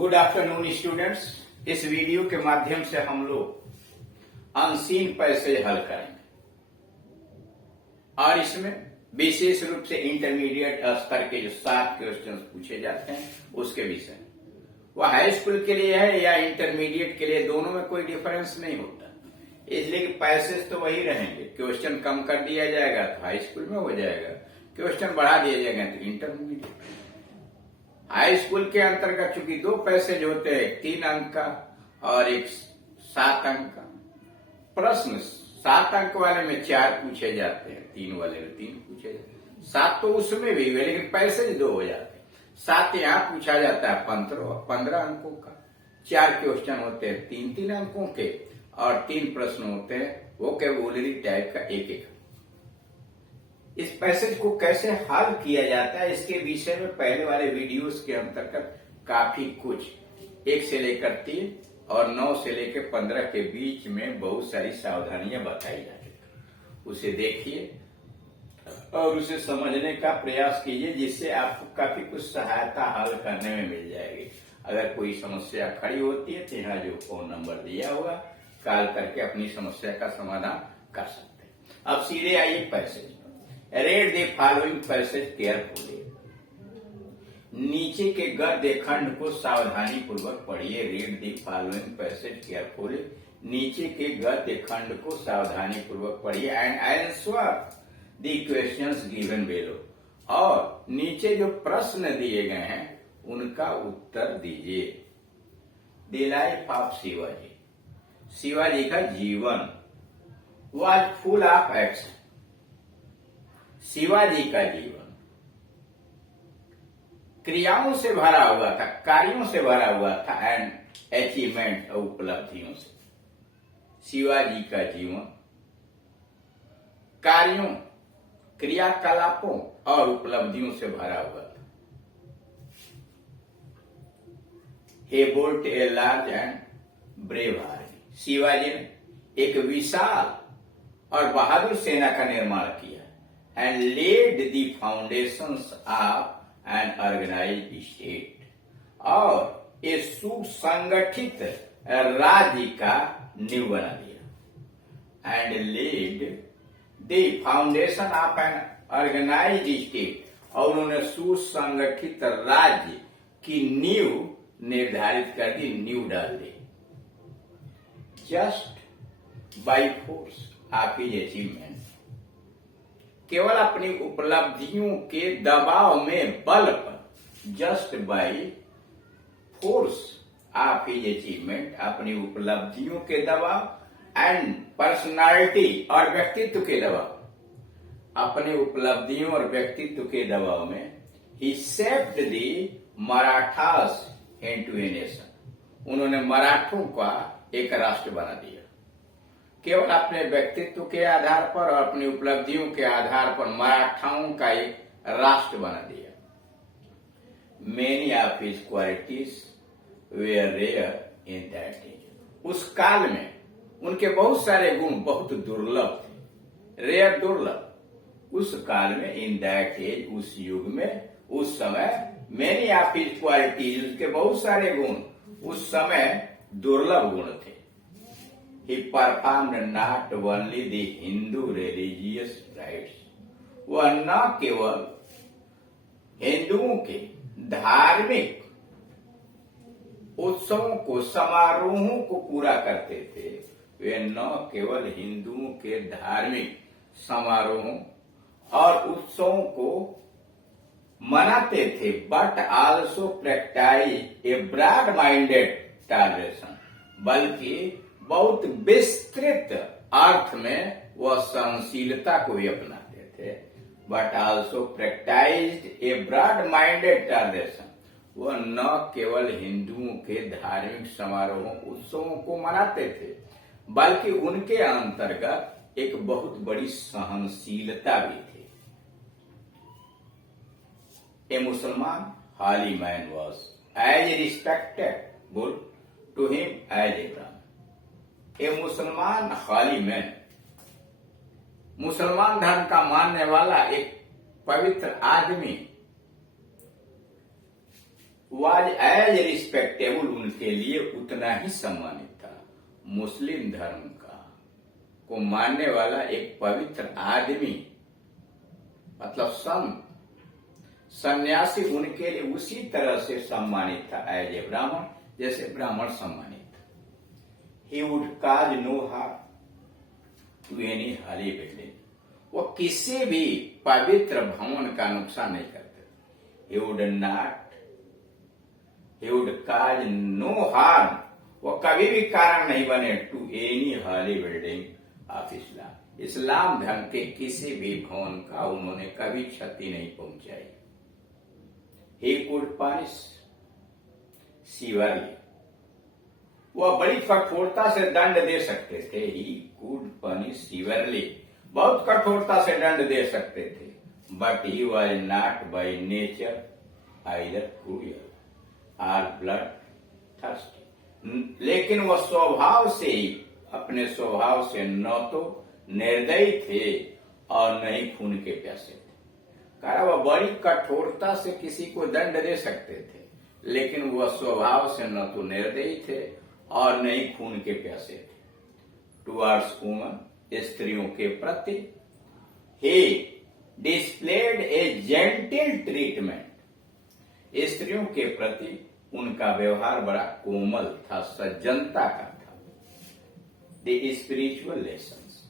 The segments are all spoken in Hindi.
Good afternoon students. इस वीडियो के माध्यम से हम लोग अनसीन पैसेज हल करेंगे और इसमें विशेष रूप से इंटरमीडिएट स्तर के जो 7 क्वेश्चन पूछे जाते हैं उसके विषय। वह हाई स्कूल के लिए है या इंटरमीडिएट के लिए, दोनों में कोई डिफरेंस नहीं होता, इसलिए कि पैसेज तो वही रहेंगे। क्वेश्चन कम कर दिया जाएगा तो हाई स्कूल में हो जाएगा, क्वेश्चन बढ़ा दिया जाएगा तो इंटरमीडिएट। हाई स्कूल के अंतर्गत चूंकि 2 पैसेज होते हैं, 3 अंक का और एक 7 अंक का। प्रश्न 7 अंक वाले में 4 पूछे जाते हैं, 3 वाले में 3 पूछे जाते हैं। 7 तो उसमें भी हुए लेकिन पैसेज 2 हो जाते हैं। 7 यहाँ पूछा जाता है 15 अंकों का। 4 क्वेश्चन होते हैं 3-3 अंकों के और 3 प्रश्न होते हैं वोकैबुलरी टाइप का एक। इस पैसेज को कैसे हल किया जाता है इसके विषय में पहले वाले वीडियोस के अंतर्गत काफी कुछ 1 से लेकर 3 और 9 से लेकर 15 के बीच में बहुत सारी सावधानियां बताई जाती है। उसे देखिए और उसे समझने का प्रयास कीजिए, जिससे आपको काफी कुछ सहायता हल करने में मिल जाएगी। अगर कोई समस्या खड़ी होती है तो यहाँ जो फोन नंबर दिया हुआ कॉल करके अपनी समस्या का समाधान कर सकते हैं। अब सीधे आइए passage. Read the following passage carefully. नीचे के गद्य खंड को सावधानी पूर्वक पढ़िए। Read the following passage carefully. नीचे के गद्य खंड को सावधानी पूर्वक पढ़िए and answer the questions given below. और नीचे जो प्रश्न दिए गए हैं उनका उत्तर दीजिए। The life of Shivaji. Shivaji का जीवन was full of action. Shivaji का जीवन क्रियाओं से भरा हुआ था, कार्यों से भरा हुआ था एंड अचीवमेंट, उपलब्धियों से। शिवाजी का जीवन कार्यों, क्रियाकलापों और उपलब्धियों से भरा हुआ था। He built a large and brave army. Shivaji ने एक विशाल और बहादुर सेना का निर्माण किया and laid the foundations of an organized state, और एक सुसंगठित राज्य का नींव बना दिया। and laid the foundation of an organized state, और उन्होंने सुसंगठित राज्य की नींव निर्धारित कर दी, नींव डाल दी। just by force of his achievement, केवल अपनी उपलब्धियों के दबाव में, बल पर, just by force of his achievement, अपनी उपलब्धियों के दबाव एंड पर्सनालिटी और व्यक्तित्व के दबाव, अपने उपलब्धियों और व्यक्तित्व के दबाव में ही shaped the Marathas into a nation, उन्होंने मराठों का एक राष्ट्र बना दिया। केवल अपने व्यक्तित्व के आधार पर और अपनी उपलब्धियों के आधार पर मराठाओं का एक राष्ट्र बना दिया। Many of his qualities were rare in that age, उस काल में उनके बहुत सारे गुण बहुत दुर्लभ थे। रेयर, दुर्लभ। उस काल में, इन दैट एज, उस युग में, उस समय, मेनी ऑफ हिज क्वालिटीज, उसके बहुत सारे गुण उस समय दुर्लभ गुण थे। He performed not only the Hindu religious rites, वह न केवल हिंदुओं के धार्मिक उत्सवों को, समारोहों को पूरा करते थे, वे न केवल हिंदुओं के धार्मिक समारोहों और उत्सवों को मनाते थे, but also practise a broad minded toleration, बल्कि बहुत विस्तृत अर्थ में वह सहनशीलता को भी अपनाते थे। But also practised a broad minded toleration, वह न केवल हिंदुओं के धार्मिक समारोहों, उत्सवों को मनाते थे, बल्कि उनके अंतर्गत एक बहुत बड़ी सहनशीलता भी थी। A Musalman holy man was as respectable to him as a Brahmin. A Musalman holy man, मुसलमान धर्म का मानने वाला एक पवित्र आदमी वाज एज रिस्पेक्टेबल, उनके लिए उतना ही सम्मानित था। मुस्लिम धर्म का को मानने वाला एक पवित्र आदमी, मतलब संत, सन्यासी, उनके लिए उसी तरह से सम्मानित था एज ए ब्राह्मण, जैसे ब्राह्मण सम्मानित था। He would cause no harm to any holy building, वो किसी भी पवित्र भवन का नुकसान नहीं करते। He would cause no harm, वो कभी भी कारण नहीं बने to any holy building of Islam, Islam धर्म के किसी भी भवन का उन्होंने कभी क्षति नहीं पहुंचाई। ही कुड पनिश सीवरली, वह बड़ी कठोरता से दंड दे सकते थे। ही कुड पनिश सीवरली, बहुत कठोरता से दंड दे सकते थे। But he was not by nature either cruel और ब्लड थर्स्टी, लेकिन वह स्वभाव से ही, अपने स्वभाव से न तो निर्दयी थे और न ही खून के प्यासे थे। कारण वह बड़ी कठोरता से किसी को दंड दे सकते थे, लेकिन वह स्वभाव से न तो निर्दयी थे और न ही खून के प्यासे थे। टुवर्ड्स वुमन, स्त्रियों के प्रति, ही डिस्प्लेड ए जेंटल ट्रीटमेंट, स्त्रियों के प्रति उनका व्यवहार बड़ा कोमल था, सज्जनता का था। द स्पिरिचुअल लेसन्स,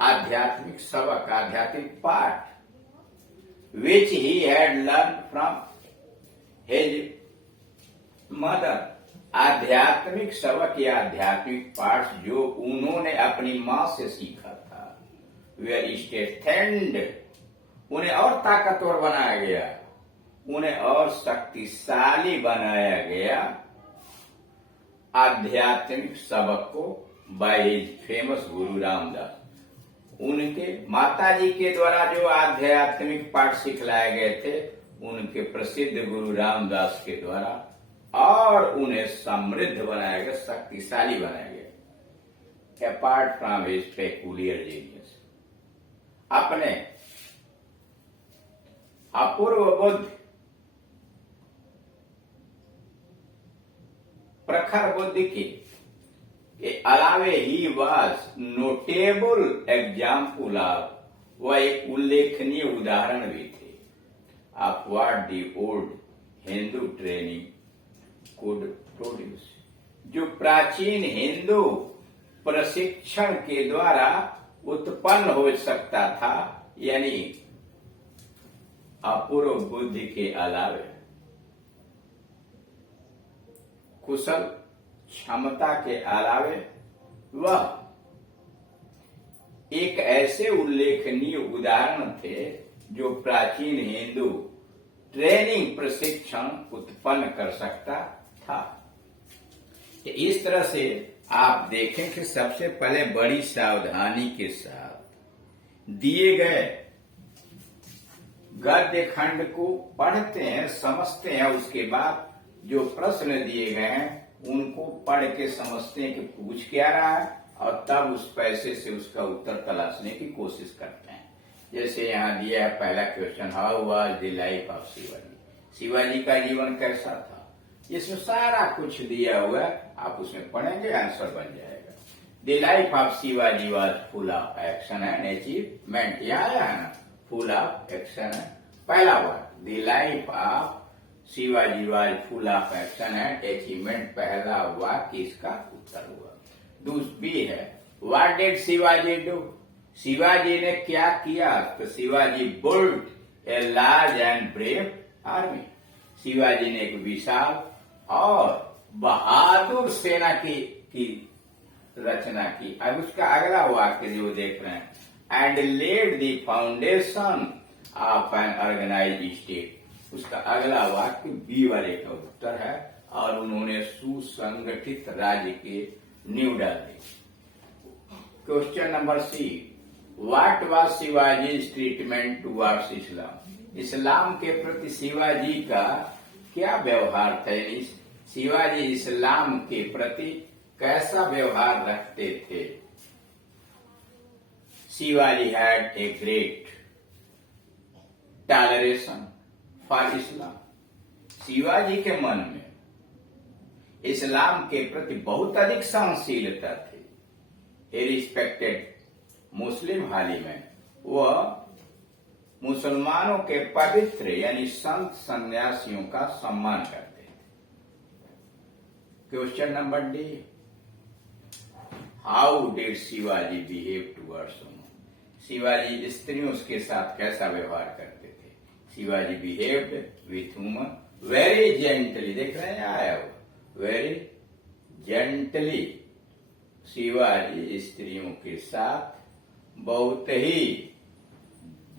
आध्यात्मिक सबक, आध्यात्मिक पाठ, which he had learned from his mother, आध्यात्मिक सबक या आध्यात्मिक पाठ जो उन्होंने अपनी मां से सीखा था। were strengthened, उन्हें और ताकतवर बनाया गया, उन्हें और शक्तिशाली बनाया गया आध्यात्मिक सबक को by his फेमस गुरु रामदास, उनके माताजी के द्वारा जो आध्यात्मिक पाठ सिखलाए गए थे, उनके प्रसिद्ध गुरु रामदास के द्वारा, और उन्हें समृद्ध बनाया गया, शक्तिशाली बनाया गया। Apart from his peculiar genius, अपने अपूर्व बुद्धि, प्रखर बुद्धि के अलावे he was notable example of, वह एक उल्लेखनीय उदाहरण भी थे of what the old Hindu training could produce, जो प्राचीन हिंदू प्रशिक्षण के द्वारा उत्पन्न हो सकता था, यानी अपूर्व बुद्धि के अलावे कुशल क्षमता के अलावे वह एक ऐसे उल्लेखनीय उदाहरण थे जो प्राचीन हिंदू ट्रेनिंग प्रशिक्षण उत्पन्न कर सकता था। इस तरह से आप देखें कि सबसे पहले बड़ी सावधानी के साथ दिए गए गद्य खंड को पढ़ते हैं, समझते हैं, उसके बाद जो प्रश्न दिए गए हैं उनको पढ़ के समझते हैं कि पूछ क्या रहा है, और तब उस पैसे से उसका उत्तर तलाशने की कोशिश करते हैं। जैसे यहाँ दिया है पहला question, how was the life of Shivaji, Shivaji का जीवन कैसा था। इसमें सारा कुछ दिया हुआ है, आप उसमें पढ़ेंगे आंसर बन जाएगा। The life of Shivaji was full of action and achievement, यहाँ आया है ना, फुल ऑफ एक्शन है पहला word. The life of Shivaji was full of action and achievement, पहला वाक्य इसका उत्तर हुआ। दूसरी है, what did Shivaji do, Shivaji ने क्या किया, तो Shivaji build a large and brave army, Shivaji ने एक विशाल और बहादुर सेना की रचना की। अब उसका अगला वाक्य जो देख रहे हैं, and laid the foundation of an organised state, उसका अगला वाक्य बी वाले का उत्तर है, और उन्होंने सुसंगठित राज्य के नींव डाल दी। Question number C, what was Shivaji treatment towards Islam, Islam के प्रति शिवाजी का क्या व्यवहार था, शिवाजी इस्लाम के प्रति कैसा व्यवहार रखते थे। Shivaji had a great toleration for इस्लाम, शिवाजी के मन में इस्लाम के प्रति बहुत अधिक सहनशीलता थी। he respected मुस्लिम हाली में वह मुसलमानों के पवित्र यानी संत सन्यासियों का सम्मान करते थे। Question number D, how did Shivaji behave towards women? Shivaji स्त्रियों के साथ कैसा व्यवहार करते थे? Shivaji behaved with women very gently. देख रहे हैं आया हुआ, वेरी जेंटली। शिवाजी स्त्रियों के साथ बहुत ही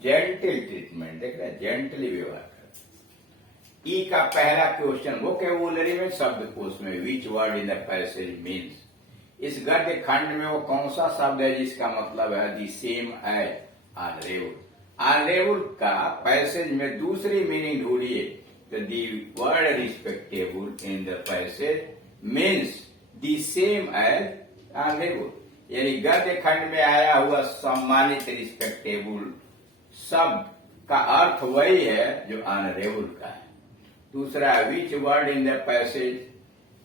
जेंटल ट्रीटमेंट, देख रहे हैं, जेंटली व्यवहार करते। ई का पहला क्वेश्चन वोकैबुलरी में शब्दकोश में which word in the passage means? इस गद्य खंड में वो कौन सा शब्द है जिसका मतलब है the same as honourable? Honourable का पैसेज में दूसरी मीनिंग ढूंढिए तो the word respectable in the passage means the same as honourable, यानी गद्य खंड में आया हुआ सम्मानित रिस्पेक्टेबल शब्द का अर्थ वही है जो ऑनरेबल का है। दूसरा, which word in the passage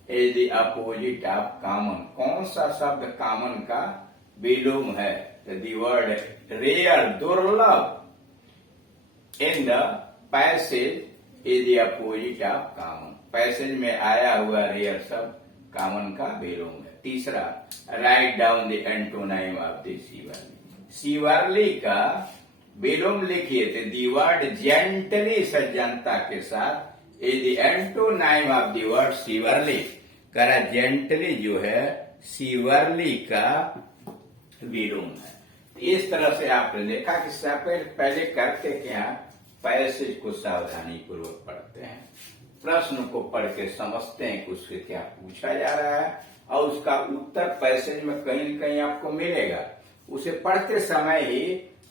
is the opposite of common? कौन सा शब्द कॉमन का विलोम है? द वर्ड रेयर, दुर्लभ, इन the passage is the opposite of common. Passage में आया हुआ रेयर शब्द कॉमन का विलोम है। तीसरा, write down the antonym of the Shivali. Shivali का विलोम लिखिए थे दी वर्ड जेंटली, सज्जनता के साथ, is the antonym of the word chivalry. करा जेंटली जो है शिवरली का विलोम है। इस तरह से आपने देखा कि पहले करते क्या, पैसेज को सावधानी पूर्वक पढ़ते हैं, प्रश्न को पढ़ के समझते हैं कि उससे क्या पूछा जा रहा है और उसका उत्तर पैसेज में कहीं न कहीं आपको मिलेगा। उसे पढ़ते समय ही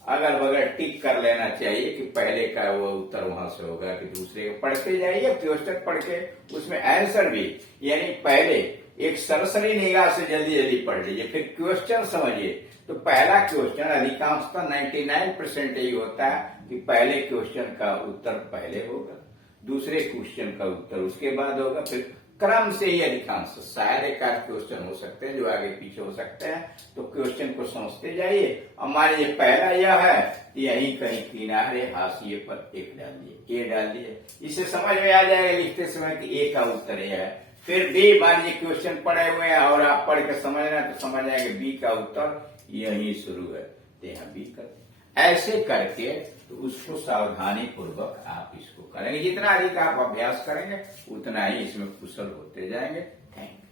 अगल बगल टिक कर लेना चाहिए कि पहले का वो उत्तर वहां से होगा कि दूसरे को। पढ़ते जाइए, क्वेश्चन पढ़ के उसमें आंसर भी, यानी पहले एक सरसरी निगाह से जल्दी जल्दी पढ़ लीजिए, फिर क्वेश्चन समझिए। तो पहला क्वेश्चन अधिकांशतः 99% यही होता है कि पहले क्वेश्चन का उत्तर पहले होगा, दूसरे क्वेश्चन का उत्तर उसके बाद होगा, फिर क्रम से ही अधिकांश, शायद एक आध क्वेश्चन हो सकते हैं जो आगे पीछे हो सकते हैं। तो क्वेश्चन को समझते जाइए। हमारे ये पहला यह है, यही कहीं किनारे हाशिए पर एक डाल दिए, ए डाल दिए, इसे समझ में आ जाएगा लिखते समय कि ए का उत्तर यह है। फिर बी, मान लीजिए क्वेश्चन पढ़े हुए हैं और आप पढ़ के समझना तो समझ आएंगे बी का उत्तर यही शुरू है, तो यहाँ बी कर। ऐसे करके तो उसको सावधानी पूर्वक आप इसको करेंगे। जितना अधिक आप अभ्यास करेंगे उतना ही इसमें कुशल होते जाएंगे। Thank you.